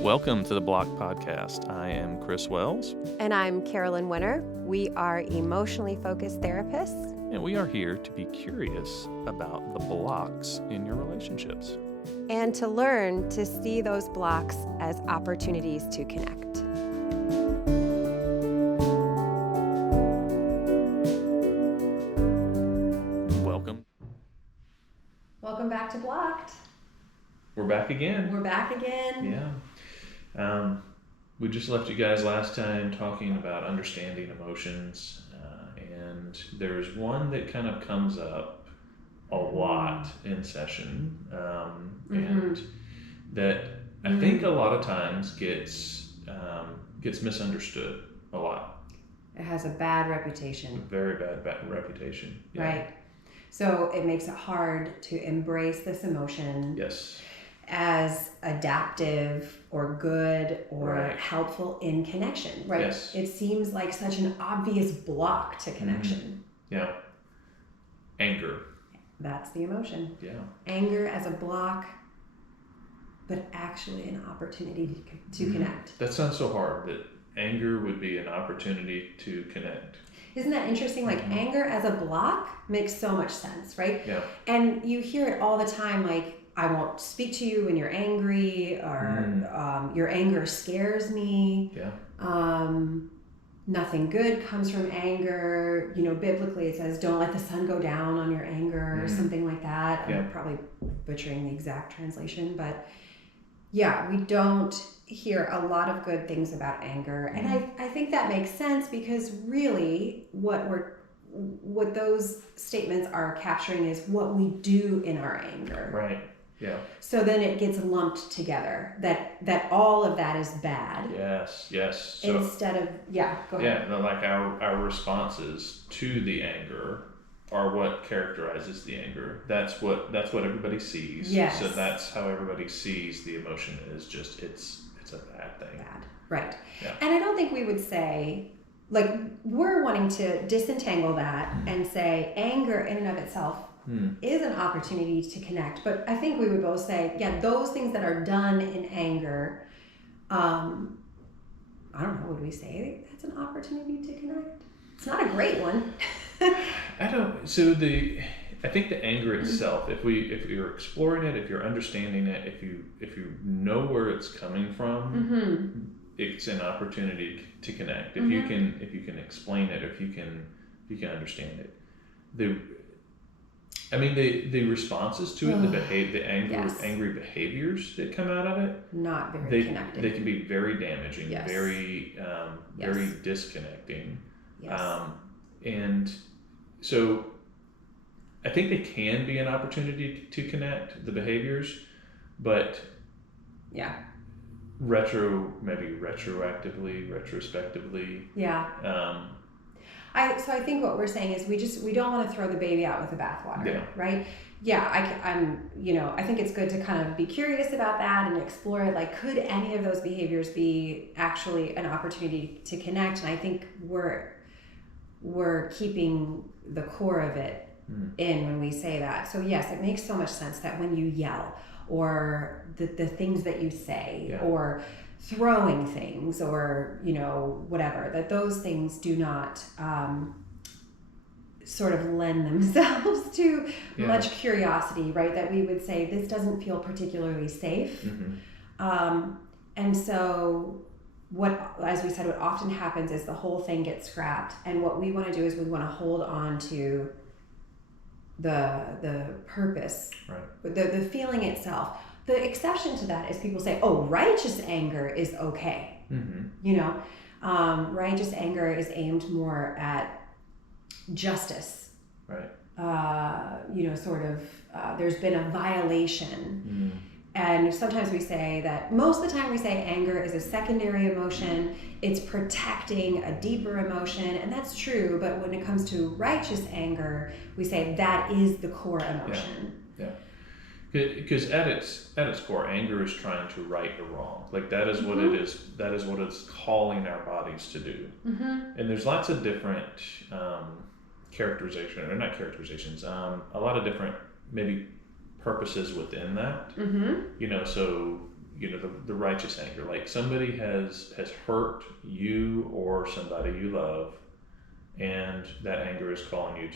Welcome to the Block Podcast. I am Chris Wells. And I'm Carolyn Wenner. We are emotionally focused therapists. And we are here to be curious about the blocks in your relationships. And to learn to see those blocks as opportunities to connect. Welcome. Welcome back to Blocked. We're back again. We're back again. Yeah. We just left you guys last time talking about understanding emotions, and there's one that kind of comes up a lot in session, and that I think a lot of times gets misunderstood a lot. It has a bad reputation. A very bad reputation. Yeah. Right. So it makes it hard to embrace this emotion. Yes. As adaptive or good or Right. helpful in connection, right? Yes. It seems like such an obvious block to connection. Yeah. Anger. That's the emotion. Yeah. Anger as a block, but actually an opportunity to connect. That sounds so hard, that anger would be an opportunity to connect. Isn't that interesting? Like anger as a block makes so much sense, right? Yeah. And you hear it all the time, like, I won't speak to you when you're angry, or your anger scares me. Yeah. Nothing good comes from anger. You know, biblically it says, don't let the sun go down on your anger, or something like that. Yeah. I'm probably butchering the exact translation, but yeah, we don't hear a lot of good things about anger. And I think that makes sense, because really what those statements are capturing is what we do in our anger. Right. Yeah. So then it gets lumped together that all of that is bad. Yes. So, instead of, go ahead. yeah, no, like our responses to the anger are what characterizes the anger. That's what everybody sees. Yes. So that's how everybody sees the emotion, is just it's a bad thing. Bad. Right. Yeah. And I don't think we would say, like, we're wanting to disentangle that and say anger in and of itself is an opportunity to connect. But I think we would both say, those things that are done in anger, I don't know, would we say that's an opportunity to connect? It's not a great one. I think the anger itself, if you're exploring it, if you're understanding it, if you know where it's coming from, it's an opportunity to connect. If you can explain it, if you can understand it. The responses to it, the angry behaviors that come out of it, not very connected. They can be very damaging, Yes. very disconnecting. Yes. And so I think they can be an opportunity to connect, the behaviors, but retrospectively. Yeah. So I think what we're saying is we don't want to throw the baby out with the bathwater, right? Yeah, I think it's good to kind of be curious about that and explore it. Like, could any of those behaviors be actually an opportunity to connect? And I think we're keeping the core of it in when we say that. So yes, it makes so much sense that when you yell, or the things that you say, or throwing things, or whatever, that those things do not sort of lend themselves to much curiosity, right? That we would say, this doesn't feel particularly safe. And so as we said, what often happens is the whole thing gets scrapped, and what we want to do is we want to hold on to the purpose, right? The feeling itself. The exception to that is people say, oh, righteous anger is okay. Righteous anger is aimed more at justice. Right. There's been a violation. And sometimes we say that, most of the time we say anger is a secondary emotion. It's protecting a deeper emotion, and that's true. But when it comes to righteous anger, we say that is the core emotion. Yeah. Because at its core, anger is trying to right a wrong. Like, that is what it is. That is what it's calling our bodies to do. And there's lots of different characterization, or not characterizations, a lot of different maybe purposes within that. So the righteous anger, like somebody has hurt you or somebody you love, and that anger is calling you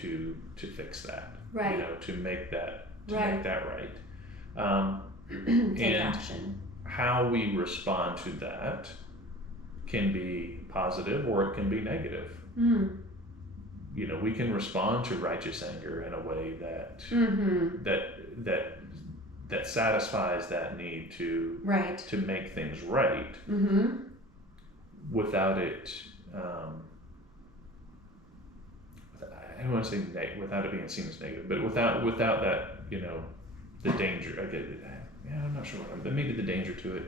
to fix that, right, to make that right. make that right. Take And action. how we respond to that can be positive or it can be negative. We can respond to righteous anger in a way that that satisfies that need to make things right, without it. I don't want to say without it being seen as negative, but without that, the danger. I'm not sure maybe the danger to it.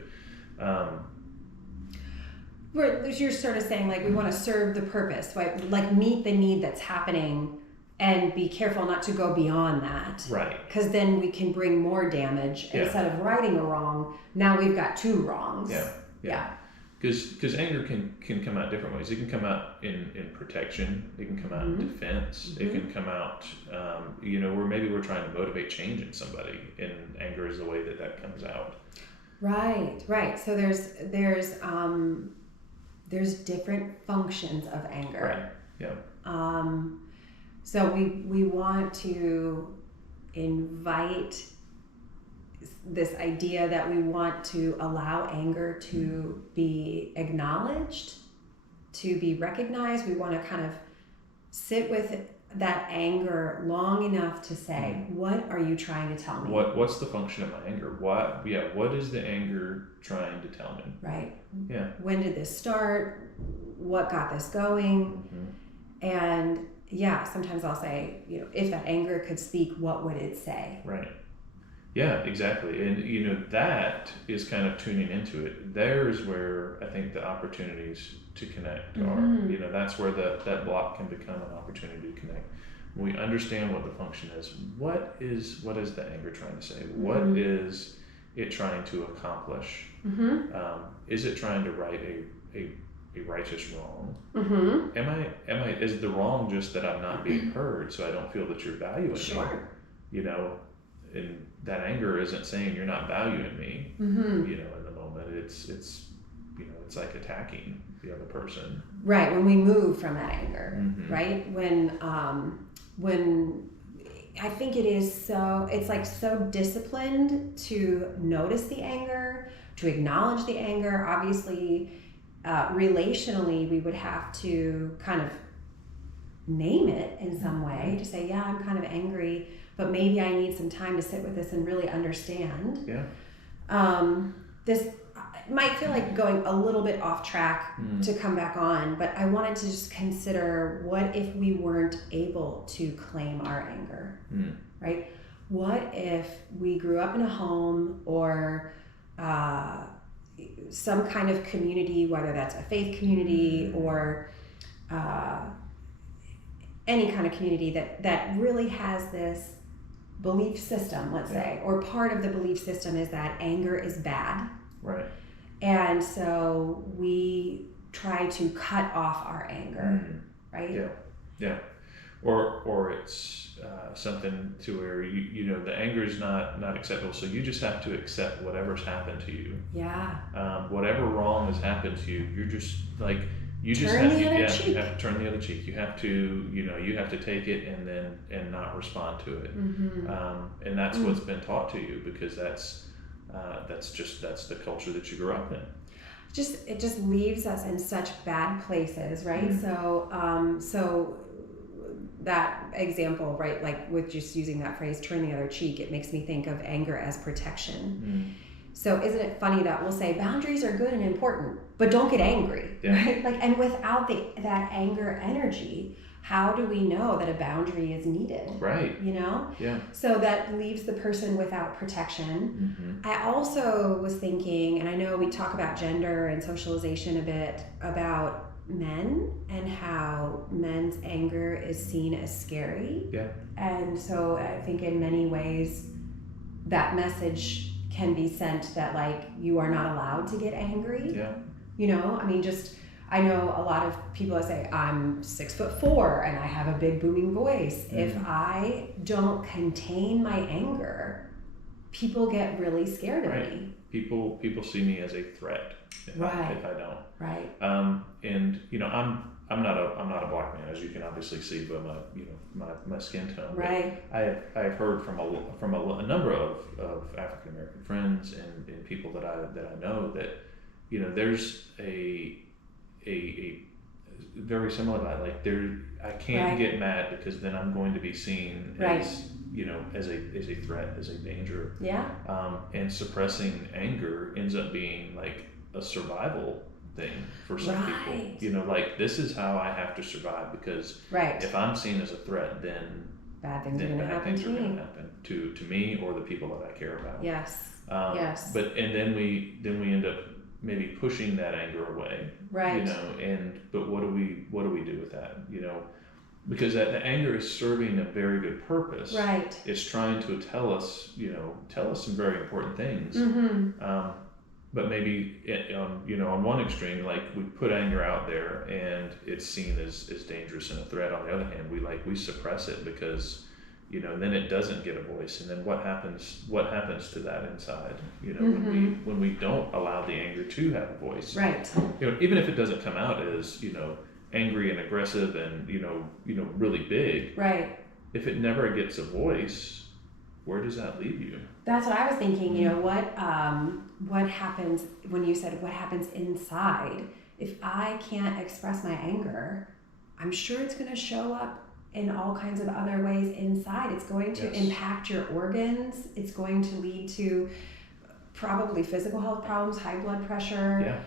You're sort of saying like we want to serve the purpose, right? Like meet the need that's happening, and be careful not to go beyond that. Right. Because then we can bring more damage. Yeah. Instead of righting a wrong, now we've got two wrongs. Yeah. Because anger can come out different ways. It can come out in protection. It can come out in defense. It can come out, where maybe we're trying to motivate change in somebody, and anger is the way that comes out. Right. So there's different functions of anger. Right. Yeah. So we want to invite this idea that we want to allow anger to be acknowledged, to be recognized. We want to kind of sit with that anger long enough to say, what are you trying to tell me? What's the function of my anger? What is the anger trying to tell me? Right. Yeah. When did this start? What got this going? And sometimes I'll say, if that anger could speak, what would it say? Right. Yeah, exactly. And, that is kind of tuning into it. There's where I think the opportunities to connect are. That's where that block can become an opportunity to connect. When we understand what the function is, what is the anger trying to say? What is it trying to accomplish? Is it trying to right a righteous wrong? Is the wrong just that I'm not being heard, so I don't feel that you're valuing me? And that anger isn't saying you're not valuing me. In the moment, it's like attacking the other person. Right. When we move from that anger, right? When I think it's like so disciplined to notice the anger, to acknowledge the anger. Obviously, relationally, we would have to kind of name it in some way to say, yeah, I'm kind of angry, but maybe I need some time to sit with this and really understand. Yeah. This might feel like going a little bit off track to come back on, but I wanted to just consider, what if we weren't able to claim our anger, right? What if we grew up in a home or some kind of community, whether that's a faith community or any kind of community that really has this belief system, let's say, or part of the belief system is that anger is bad. Right. And so we try to cut off our anger, right? Yeah. Or it's something to where the anger is not acceptable, so you just have to accept whatever's happened to you. Yeah. Whatever wrong has happened to you, you're just like, you have to turn the other cheek. You have to, you have to take it and not respond to it. And that's what's been taught to you, because that's the culture that you grew up in. It just leaves us in such bad places, right? So that example, right, like with just using that phrase, turn the other cheek, it makes me think of anger as protection. So isn't it funny that we'll say boundaries are good and important, but don't get angry, right? Like, and without that anger energy, how do we know that a boundary is needed? Right. Yeah. So that leaves the person without protection. I also was thinking, and I know we talk about gender and socialization a bit, about men and how men's anger is seen as scary. Yeah. And so I think in many ways that message can be sent that, like, you are not allowed to get angry. Yeah. I know a lot of people that say, I'm 6'4" and I have a big booming voice. If I don't contain my anger, people get really scared of me. people see me as a threat if I don't. Right. And I'm not a black man, as you can obviously see by my skin tone. Right. But I have heard from a number of African American friends and people that I know that there's a very similar to that. Like I can't get mad because then I'm going to be seen as as a threat, as a danger. Yeah. And suppressing anger ends up being like a survival thing for some people. Like this is how I have to survive, because if I'm seen as a threat, then bad things are going to happen to me or the people that I care about. Yes. Yes. But then we end up maybe pushing that anger away. Right. But what do we do with that? Because that the anger is serving a very good purpose. Right. It's trying to tell us some very important things. Mm-hmm. But maybe on one extreme, like we put anger out there and it's seen as dangerous and a threat. On the other hand, we suppress it because then it doesn't get a voice. And then what happens to that inside? When we don't allow the anger to have a voice. Right. Even if it doesn't come out as angry and aggressive and really big. Right. If it never gets a voice, where does that leave you? That's what I was thinking. What happens when you said what happens inside? If I can't express my anger, I'm sure it's going to show up in all kinds of other ways inside. It's going to impact your organs. It's going to lead to probably physical health problems, high blood pressure,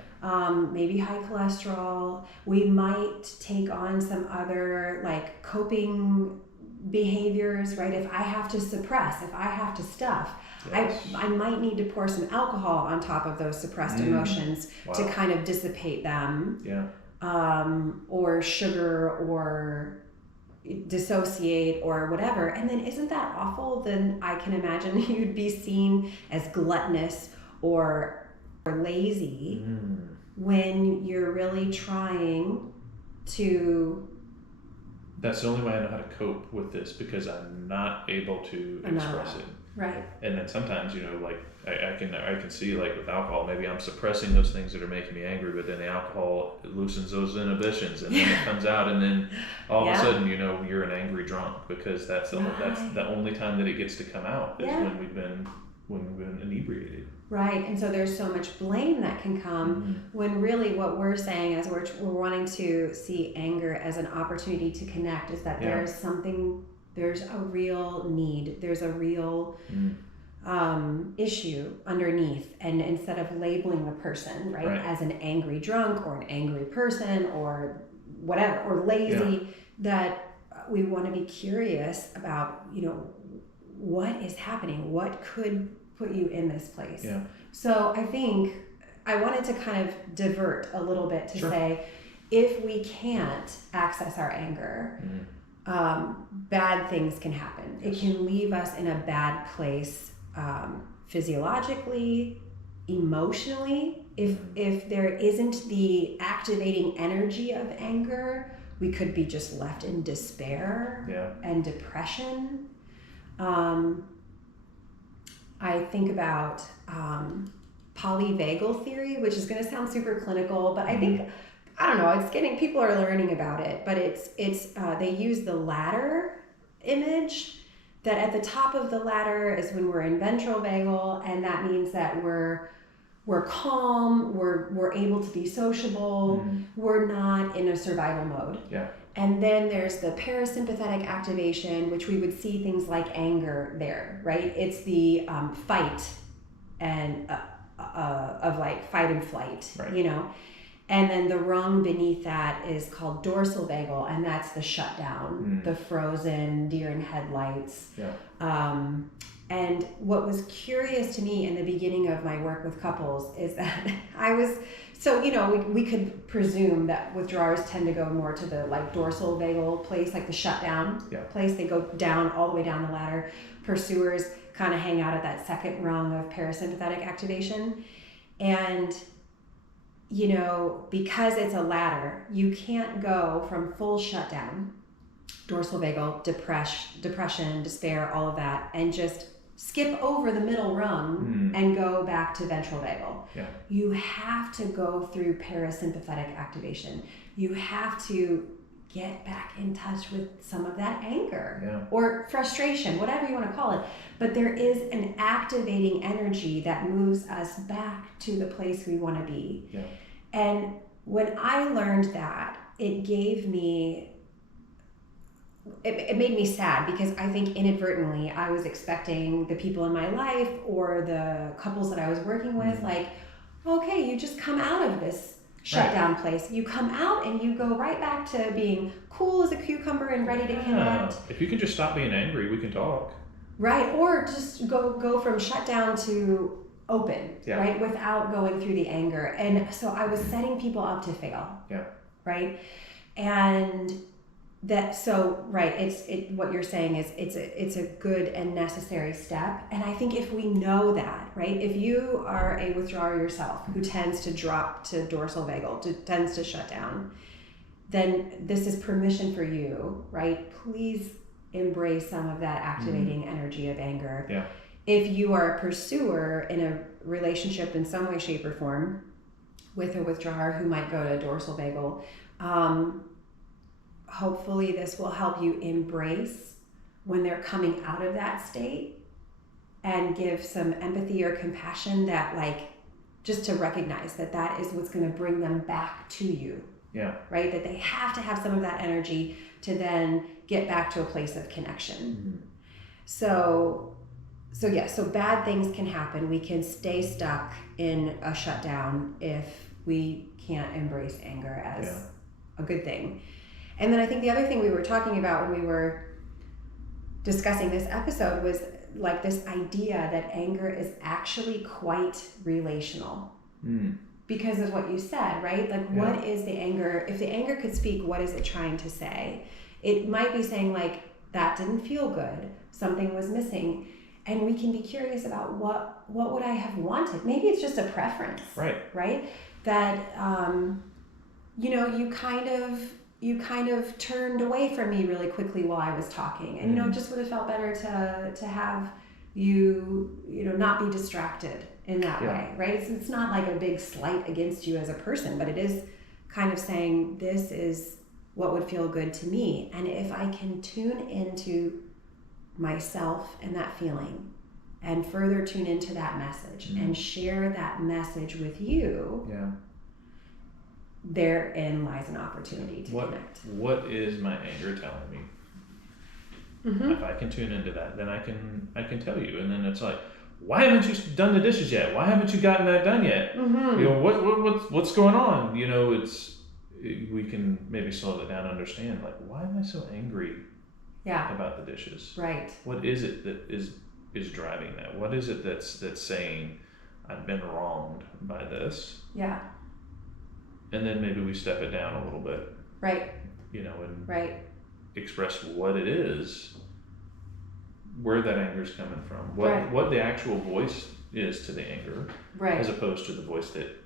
maybe high cholesterol. We might take on some other like coping behaviors, right? If I have to suppress, if I have to stuff, I might need to pour some alcohol on top of those suppressed emotions to kind of dissipate them. Or sugar, or dissociate, or whatever. And then isn't that awful? Then I can imagine you'd be seen as gluttonous or lazy when you're really trying to... That's the only way I know how to cope with this, because I'm not able to express it. Right. And then sometimes, like I can see, like with alcohol, maybe I'm suppressing those things that are making me angry, but then the alcohol loosens those inhibitions, and then it comes out, and then all of a sudden, you're an angry drunk, because that's the only time that it gets to come out is when we've been inebriated. Right. And so there's so much blame that can come when really what we're saying is we're wanting to see anger as an opportunity to connect, is that there's a real need, there's a real issue underneath, and instead of labeling the person as an angry drunk or an angry person or whatever, or lazy, that we want to be curious about what is happening, what could put you in this place. So I think I wanted to kind of divert a little bit to say, if we can't access our anger, bad things can happen. It can leave us in a bad place, physiologically, emotionally. If there isn't the activating energy of anger, we could be just left in despair and depression. I think about polyvagal theory, which is going to sound super clinical, but I think, I don't know, people are learning about it, but it's they use the ladder image, that at the top of the ladder is when we're in ventral vagal, and that means that we're calm, we're able to be sociable, we're not in a survival mode. And then there's the parasympathetic activation, which we would see things like anger there, right? It's the fight and of like fight and flight, And then the rung beneath that is called dorsal vagal, and that's the shutdown, the frozen deer in headlights. And what was curious to me in the beginning of my work with couples is that we could presume that withdrawers tend to go more to the like dorsal vagal place, like the shutdown place. They go down, all the way down the ladder. Pursuers kind of hang out at that second rung of parasympathetic activation. And because it's a ladder, you can't go from full shutdown, dorsal vagal, depression, despair, all of that, and just skip over the middle rung and go back to ventral vagal. Yeah. You have to go through parasympathetic activation. You have to get back in touch with some of that anger or frustration, whatever you want to call it. But there is an activating energy that moves us back to the place we want to be. Yeah. And when I learned that, it gave me, it made me sad, because I think inadvertently I was expecting the people in my life or the couples that I was working with, like, okay, you just come out of this shutdown place. You come out and you go right back to being cool as a cucumber and ready to connect. If you can just stop being angry, we can talk. Right, or just go from shutdown to open, right, without going through the anger. And so I was setting people up to fail. Yeah. Right, and that, so right, what you're saying is it's a good and necessary step. And I think if we know that, right, if you are a withdrawer yourself who tends to drop to dorsal vagal, tends to shut down, then this is permission for you, right? Please embrace some of that activating energy of anger. Yeah. If you are a pursuer in a relationship in some way, shape, or form with a withdrawer who might go to dorsal vagal, hopefully this will help you embrace when they're coming out of that state and give some empathy or compassion, that, like, just to recognize that that is what's going to bring them back to you. Yeah. Right? That they have to have some of that energy to then get back to a place of connection. So bad things can happen. We can stay stuck in a shutdown if we can't embrace anger as a good thing. And then I think the other thing we were talking about when we were discussing this episode was, like, this idea that anger is actually quite relational. Because of what you said, right? Like, what is the anger? If the anger could speak, what is it trying to say? It might be saying, like, that didn't feel good. Something was missing. And we can be curious about what would I have wanted? Maybe it's just a preference. Right? That, you kind of turned away from me really quickly while I was talking. And, it just would have felt better to have you not be distracted in that way, right? It's not like a big slight against you as a person, but it is kind of saying, this is what would feel good to me. And if I can tune into myself and that feeling, and further tune into that message and share that message with you, therein lies an opportunity to connect. What is my anger telling me? If I can tune into that, then I can tell you. And then it's like, why haven't you done the dishes yet? Why haven't you gotten that done yet? What's going on? We can maybe slow it down and understand, like, why am I so angry about the dishes? Right. What is it that is driving that? What is it that's saying I've been wronged by this? Yeah. And then maybe we step it down a little bit. Right. And express what it is, where that anger is coming from, what the actual voice is to the anger, as opposed to the voice that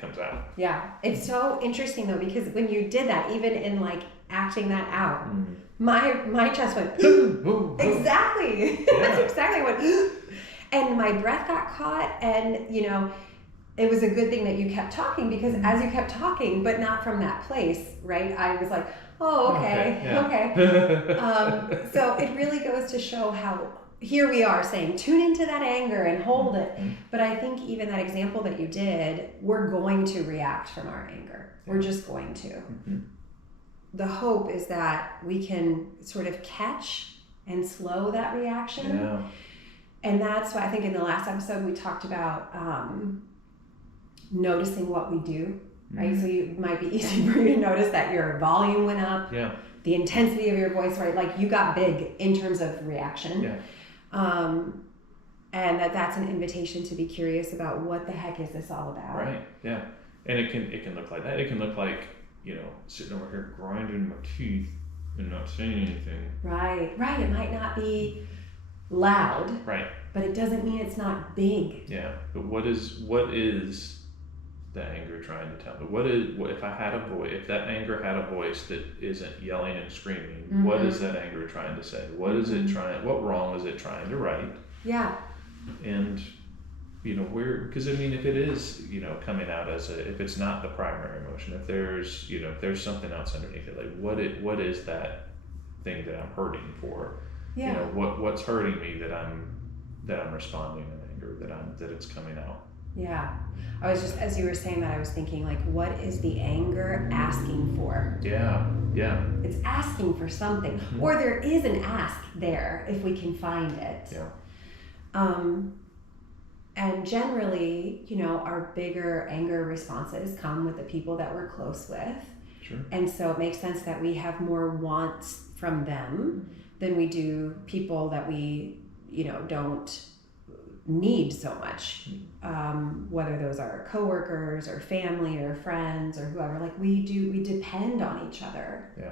comes out. Yeah. It's so interesting though, because when you did that, even in, like, acting that out, my chest went exactly. That's exactly what, and my breath got caught, and it was a good thing that you kept talking, because as you kept talking, but not from that place, right? I was like, oh, okay. So it really goes to show how, here we are saying, tune into that anger and hold it. But I think even that example that you did, we're going to react from our anger. We're just going to. The hope is that we can sort of catch and slow that reaction. Yeah. And that's why I think in the last episode we talked about noticing what we do, right? So it might be easy for you to notice that your volume went up, the intensity of your voice, right? Like, you got big in terms of reaction. And that's an invitation to be curious about, what the heck is this all about? Right. Yeah. And it can look like that. It can look like, sitting over here grinding my teeth and not saying anything. Right. It might not be loud. Right. But it doesn't mean it's not big. Yeah. But what is the anger trying to tell me? If that anger had a voice that isn't yelling and screaming, what is that anger trying to say? What is it what wrong is it trying to right? Yeah. And because I mean, if it is, coming out if it's not the primary emotion, if there's something else underneath it, like what is that thing that I'm hurting for? Yeah. What's hurting me that I'm responding in anger, that it's coming out. Yeah. I was just, as you were saying that, I was thinking, like, what is the anger asking for? Yeah. It's asking for something. Mm-hmm. Or there is an ask there if we can find it. Yeah. And generally, our bigger anger responses come with the people that we're close with. Sure. And so it makes sense that we have more wants from them than we do people that we, don't need so much. Whether those are coworkers or family or friends or whoever, like we depend on each other. Yeah.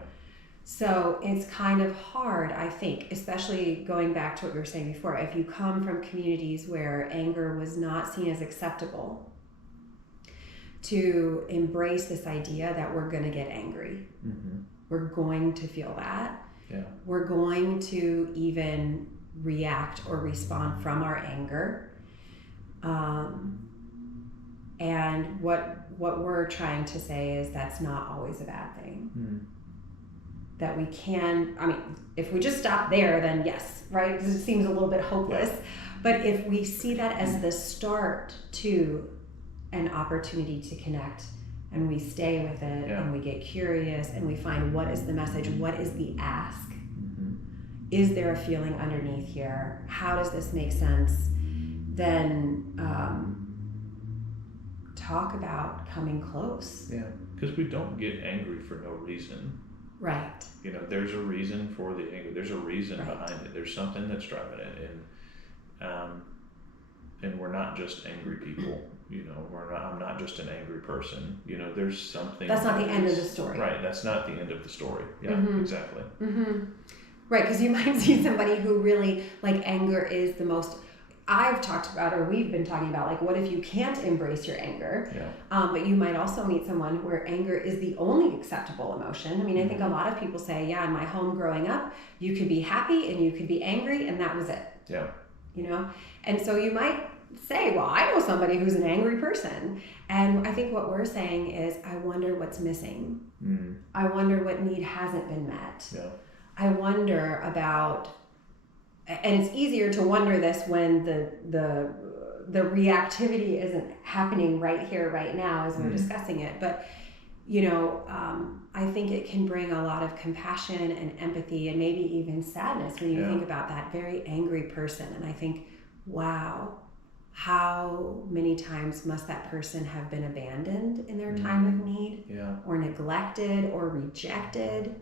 So it's kind of hard, I think, especially going back to what you were saying before, if you come from communities where anger was not seen as acceptable, to embrace this idea that we're going to get angry. Mm-hmm. We're going to feel that. Yeah. We're going to even react or respond from our anger. And what we're trying to say is that's not always a bad thing. Mm. That we can, if we just stop there, then yes, right? Because it seems a little bit hopeless. Yeah. But if we see that as the start to an opportunity to connect, and we stay with it, and we get curious, and we find what is the message, what is the ask? Mm-hmm. Is there a feeling underneath here? How does this make sense? Then talk about coming close. Yeah, because we don't get angry for no reason. Right. There's a reason for the anger. There's a reason behind it. There's something that's driving it, and we're not just angry people. I'm not just an angry person. There's something. That's not the end of the story. Right. That's not the end of the story. Yeah. Mm-hmm. Exactly. Mm-hmm. Right, because you might see somebody who really, like, anger is the most. I've talked about, or we've been talking about, like, what if you can't embrace your anger? Yeah. But you might also meet someone where anger is the only acceptable emotion. I think a lot of people say, yeah, in my home growing up, you could be happy and you could be angry, and that was it. Yeah. And so you might say, well, I know somebody who's an angry person. And I think what we're saying is, I wonder what's missing. Mm. I wonder what need hasn't been met. Yeah. I wonder about, and it's easier to wonder this when the reactivity isn't happening right here, right now as we're discussing it. But, I think it can bring a lot of compassion and empathy and maybe even sadness when you think about that very angry person. And I think, wow, how many times must that person have been abandoned in their time of need, or neglected or rejected?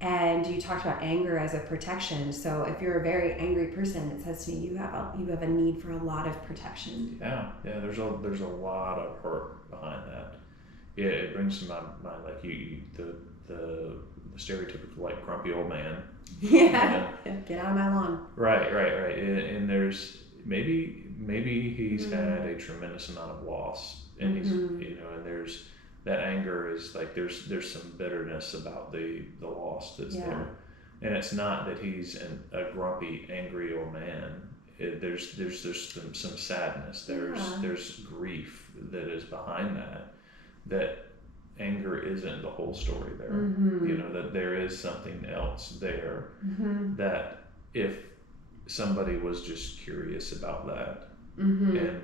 And you talked about anger as a protection. So if you're a very angry person, it says to me, you have a need for a lot of protection. Yeah. There's a lot of hurt behind that. Yeah, it brings to my mind, like, the stereotypical, like, grumpy old man. Yeah. Get out of my lawn. Right. And there's maybe he's had a tremendous amount of loss, and he's and there's that anger is like there's some bitterness about the loss that's there, and it's not that he's a grumpy, angry old man. There's some sadness. There's grief that is behind that anger isn't the whole story there. That there is something else there that if somebody was just curious about that and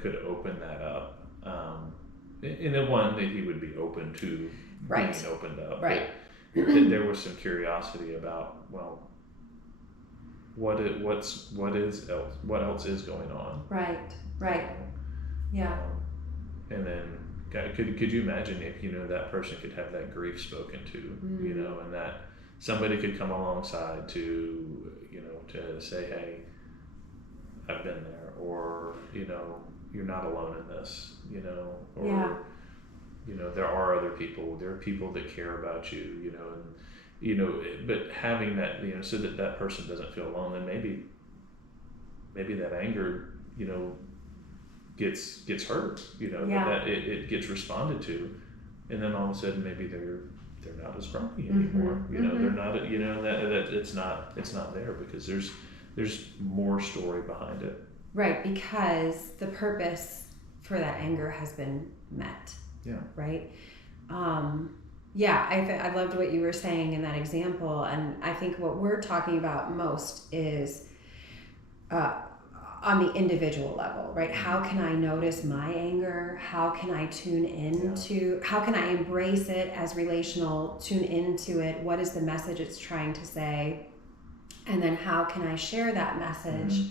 could open that up, in the one that he would be open to being opened up, right? That there was some curiosity about, well, what else is going on, right, yeah. And then could you imagine if that person could have that grief spoken to, and that somebody could come alongside to to say, hey, I've been there, or you're not alone in this, or there are other people, there are people that care about you, and but having that, so that person doesn't feel alone, then maybe that anger gets heard, that it gets responded to, and then all of a sudden maybe they're not as grumpy anymore. They're not, that it's not there because there's more story behind it. Right, because the purpose for that anger has been met. Yeah. Right? I loved what you were saying in that example, and I think what we're talking about most is on the individual level, right? How can I notice my anger? How can I tune into, how can I embrace it as relational, tune into it? What is the message it's trying to say? And then how can I share that message?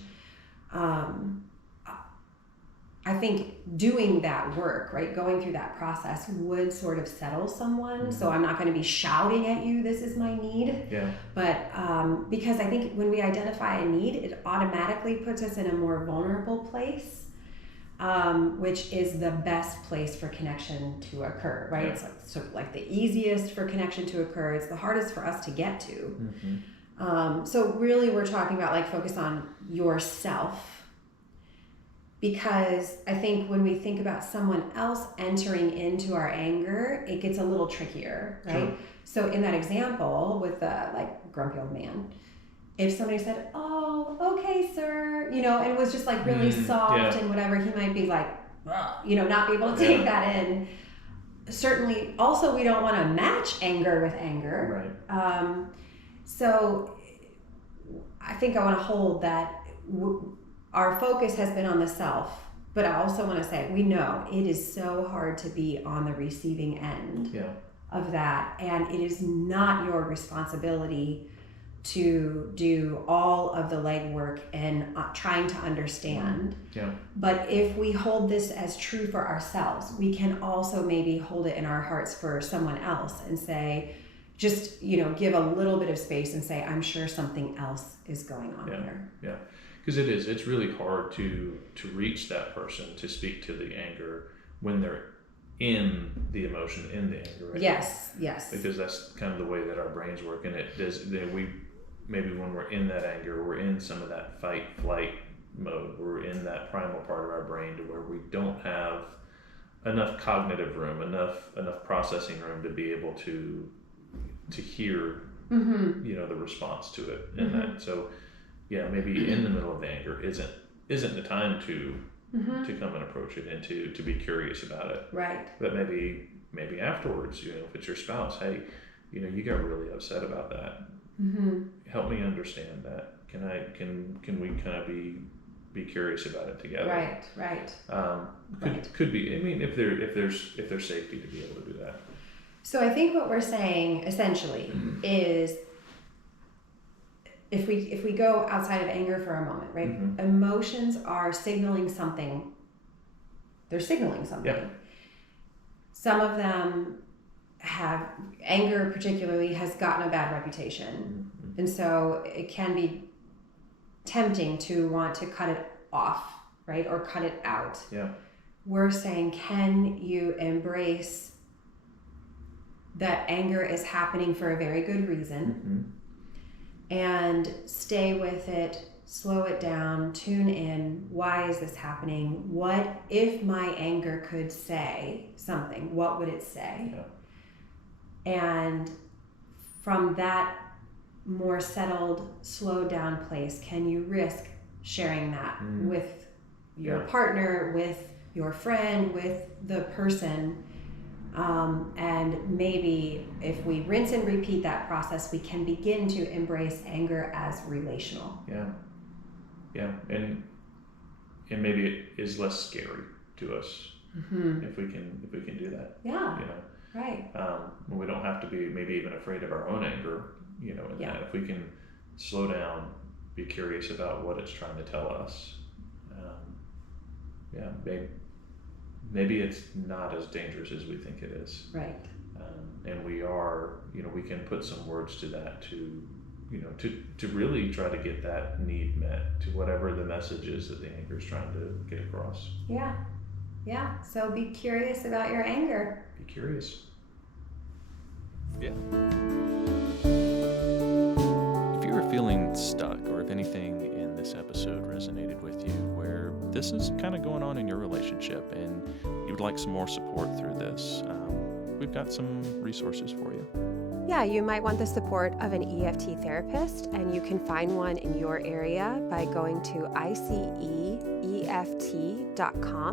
I think doing that work, right, going through that process would sort of settle someone. So I'm not going to be shouting at you, this is my need. Yeah. But because I think when we identify a need, it automatically puts us in a more vulnerable place, which is the best place for connection to occur, right? Yeah. It's like, sort of like the easiest for connection to occur. It's the hardest for us to get to. So really we're talking about like focus on yourself. Because I think when we think about someone else entering into our anger, it gets a little trickier, right? Sure. So in that example with the like grumpy old man, if somebody said, "Oh, okay, sir," and was just like really soft and whatever, he might be like, not be able to take that in. Certainly, also we don't want to match anger with anger. Right. So I think I want to hold that. Our focus has been on the self, but I also want to say we know it is so hard to be on the receiving end of that, and it is not your responsibility to do all of the legwork and trying to understand. Yeah. But if we hold this as true for ourselves, we can also maybe hold it in our hearts for someone else and say, just give a little bit of space and say, I'm sure something else is going on here. Yeah. Because it's really hard to reach that person, to speak to the anger when they're in the emotion, in the anger. Right? Yes. Because that's kind of the way that our brains work, and it does. Maybe when we're in that anger, we're in some of that fight flight mode. We're in that primal part of our brain to where we don't have enough cognitive room, enough processing room to be able to hear the response to it, and that so. Yeah, maybe in the middle of the anger isn't the time to come and approach it and to be curious about it. Right. But maybe afterwards, if it's your spouse, hey, you got really upset about that. Help me understand that. Can we kind of be curious about it together? Right. Could be. I mean, if there's safety to be able to do that. So I think what we're saying essentially is. If we go outside of anger for a moment, right? Emotions are signaling something. They're signaling something. Yeah. Some of them anger particularly has gotten a bad reputation. And so it can be tempting to want to cut it off, right? Or cut it out. Yeah. We're saying, can you embrace that anger is happening for a very good reason? And stay with it, slow it down, tune in. Why is this happening? What if my anger could say something? What would it say? Yeah. And from that more settled, slowed down place, can you risk sharing that with your partner, with your friend, with the person? And maybe if we rinse and repeat that process, we can begin to embrace anger as relational. Yeah, and maybe it is less scary to us if we can do that. Yeah. Right. We don't have to be maybe even afraid of our own anger. That if we can slow down, be curious about what it's trying to tell us. Maybe it's not as dangerous as we think it is. Right. And we are, we can put some words to that to really try to get that need met, to whatever the message is that the anger is trying to get across. Yeah. So be curious about your anger. Be curious. Yeah. If you were feeling stuck, or if anything in this episode resonated with you, where this is kind of going on in your relationship and you would like some more support through this, we've got some resources for you. Yeah, you might want the support of an EFT therapist, and you can find one in your area by going to iceeft.com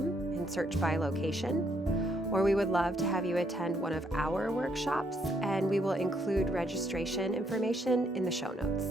and search by location. Or we would love to have you attend one of our workshops, and we will include registration information in the show notes.